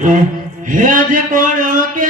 હે? જે કોણ કે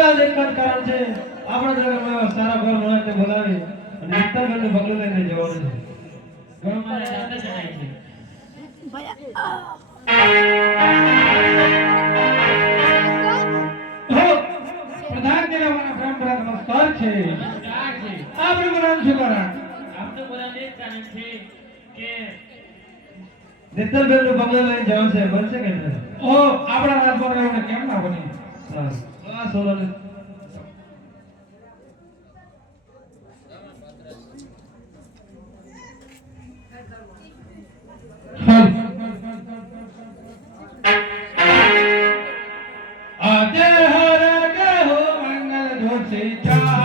આ એકમાત્ર કારણ છે આપણા ધર્મમાં સારા ભર માણસને બોલાવી અને ઉત્તરખંડનું પગલું લઈને જવાનું છે. પગલું લઈને જવાનું છે બનશે કે આપણા રાજમાં કેમ ના બની? સરસ આજે સોલન આદે હર કે હો મંગલ ધોતી ચા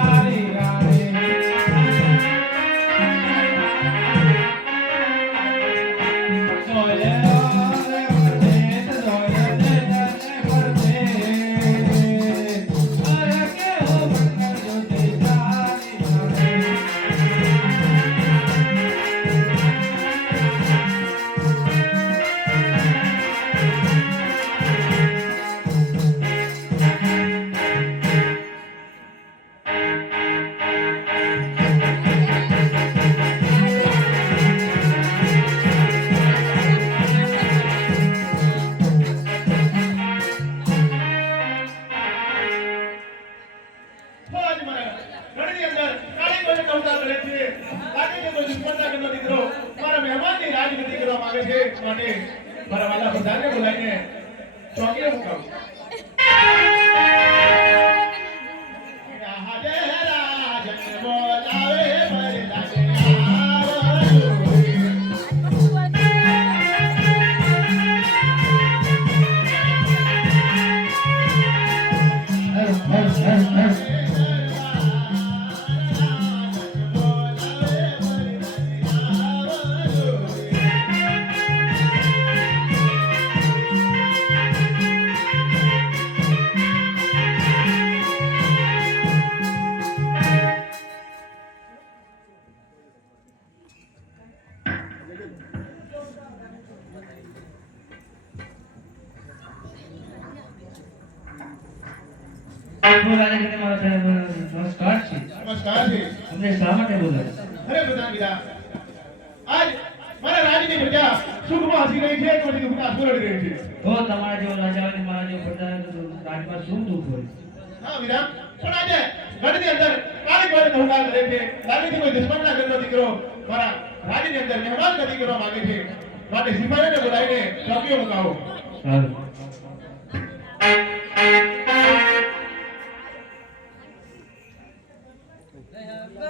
કોઈ દીકરો, મારા મહેમાનની રાજનીતિ કરવા માંગે છે. માટે મારા વાલા બધાને બોલાવીને ચોકીએ મુકાવું. શા માટે અંદર કાળી કોઈ નૌકા કરે છે લાગે કોઈ દુશ્મનના સિપાહીઓને બોલાવીને ચોકીઓ મુકાવો સારું.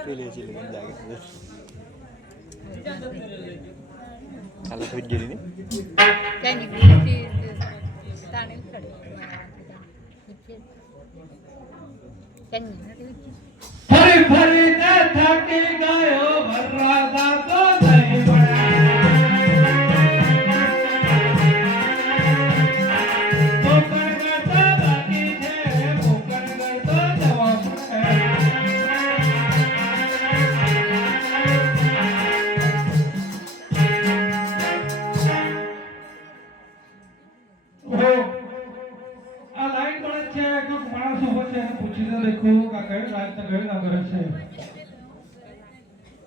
પેલી છે લગન જાગે કાલે થઈ ગયેલી ને પૂછીને દેખું કે કયું રાજ ને કયું નગર છે.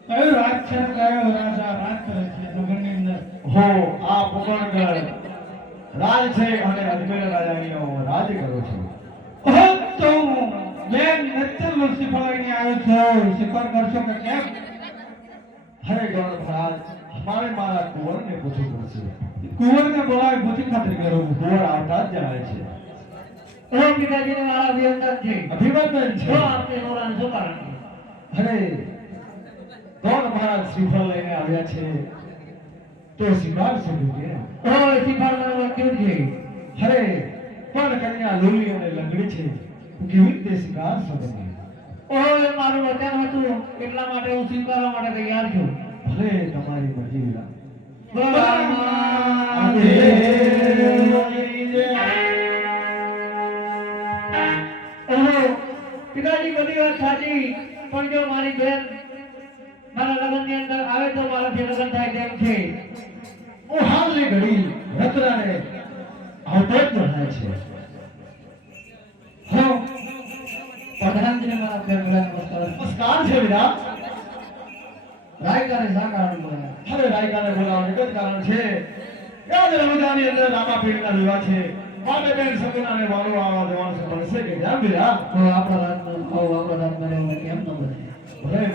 કયું રાજ છે ને કયો રાજા રાજ કરે છે નગરની અંદર? હો આ પોકરણગઢ રાજ છે અને અજમેર રાજાણીઓ રાજ કરો છો. ઓહો, તો મેં નત્તર શીખવાડીને આવ્યો છો. શિકાર કરશો કે કેમ? હરે ગણ મહારાજ મારે મારા કુંવરને પૂછવું પડશે. કુંવરને બોલાવી પૂછી ખાતરી કરું. કુંવર આવતા જ જણાય છે. ઓ પિતાજીને મારા અભિનંદન છે. અભિનંદન છે. આપને નવરાનું શું અરે કોણ મહારાજ શ્રીફળ લઈને આવ્યા છે? તો શિકાર શોધ્યું કે શિકાર શીખવાડવાનું કેવું છે? અરે પણ કન્યા લોલી અને લંગડી છે. કેવી રીતે શિકાર શોધે ઓ મારું વચન હતું. એટલા માટે હું સ્વીકારવા માટે તૈયાર છું. ભલે તમારી મરજી ઓહો વાત સાચી. પણ જો મારી બેન મારા લગ્નની અંદર આવે તો મારાથી લગ્ન થાય તેમ છે. હું હાલની ઘડી રત્નાને આવતો જ જણાય છે. હો પ્રધાનજીને મારા ફેર બોલાવ્યા નમસ્કાર છે બેટા. રાયકાને શા કારણ બોલાવ્યા? હવે રાયકાને બોલાવવાનું એક જ કારણ છે. યાદ રમજાની અંદર રામા પીરના વિવાહ છે. માટે બેન સગુનાને વાલો આવવા દેવાનું છે કે જામ બેટા? તો આપણા રાતનું રાતમાં રહેવું કેમ ન બને ભલે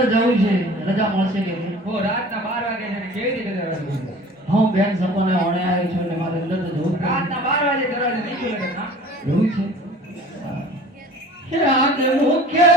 અંદર જવું છે રજા મળશે કે નહીં? હો રાતના બાર વાગે છે કેવી રીતે દરવાજો હું બેન સપોને ઓણે આવી છું ને મારે અંદર તો જવું રાતના બાર વાગે દરવાજે નીકળે એવું છે? હે. આને મુખ્ય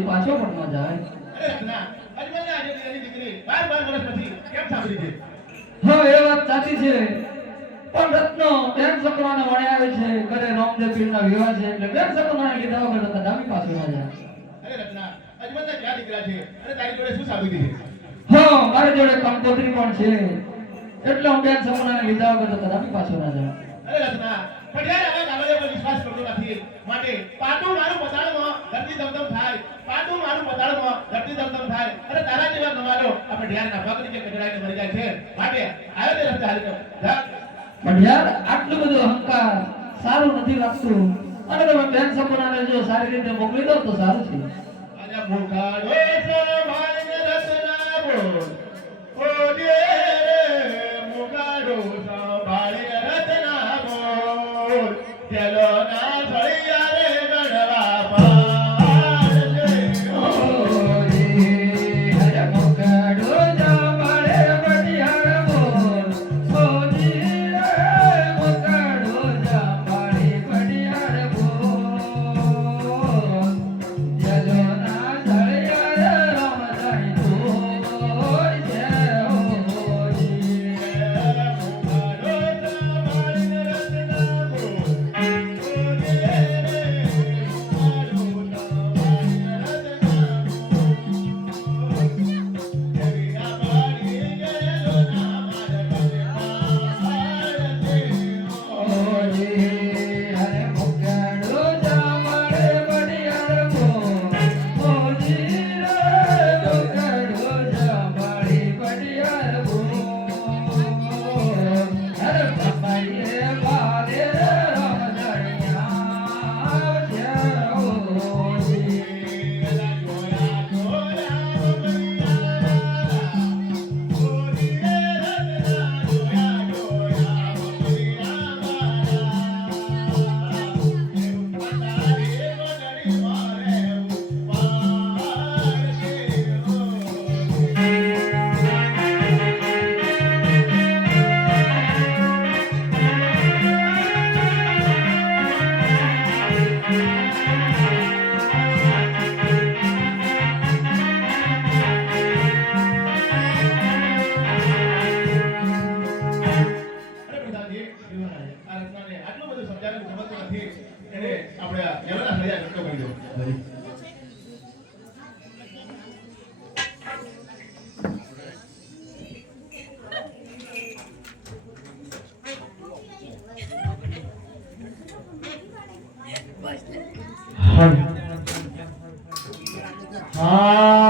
વર્ષ પાછો પણ ન જાય. હા એ વાત સાચી છે. પણ રત્નો બેન સકવાને વણે આવે છે. ઘરે રામદેવ પીરના વિવાહ છે એટલે બેન સકવાને લીધા વગર તો કદાચ પાછો ના જાય. મારી જોડે કંકોત્રી પણ છે. એટલે હું બેન સકવાને લીધા વગર તો કદાચ પાછો ના જાય. અરે રત્ના પઢિયાર આવા કાગળિયા પર વિશ્વાસ કરતો નથી. માટે પાટું મારું પતાળમાં ધરતી ધમધમ થાય. પાટું મારું પતાળમાં ધરતી ધમધમ થાય. અરે તારા જેવા નવાલો આ પઢિયારના પગ નીચે કચડાઈને મરી જાય છે. માટે આવ્યો તે રસ્તે હાલી પણ યાર આટલું બધું અહંકાર સારું નથી લાગતું. અને તમે બેન સપનાને જો સારી રીતે મોકલી દો તો સારું છે. રતન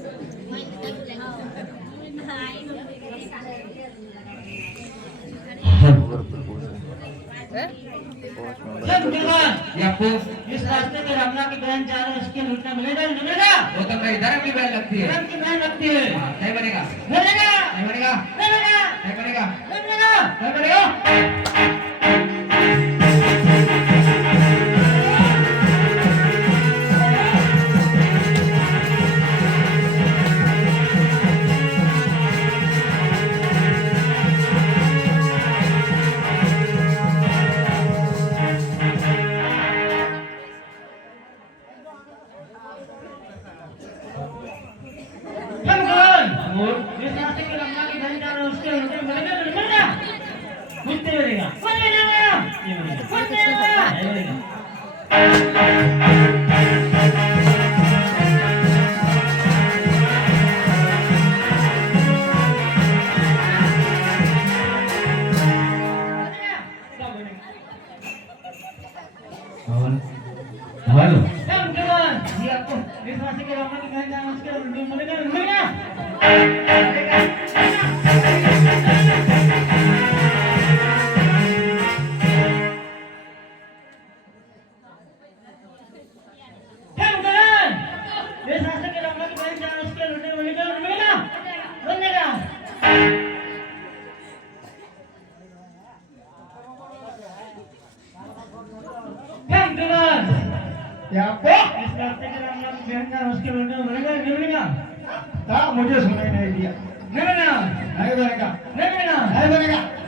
नरेगा नरेगा वो तो कहीं धर्म की बैल लगती है धर्म की बैल लगती है नहीं बनेगा नरेगा नहीं बनेगा नरेगा नहीं बनेगा बनेगा नहीं बनेगा ありがとうございました。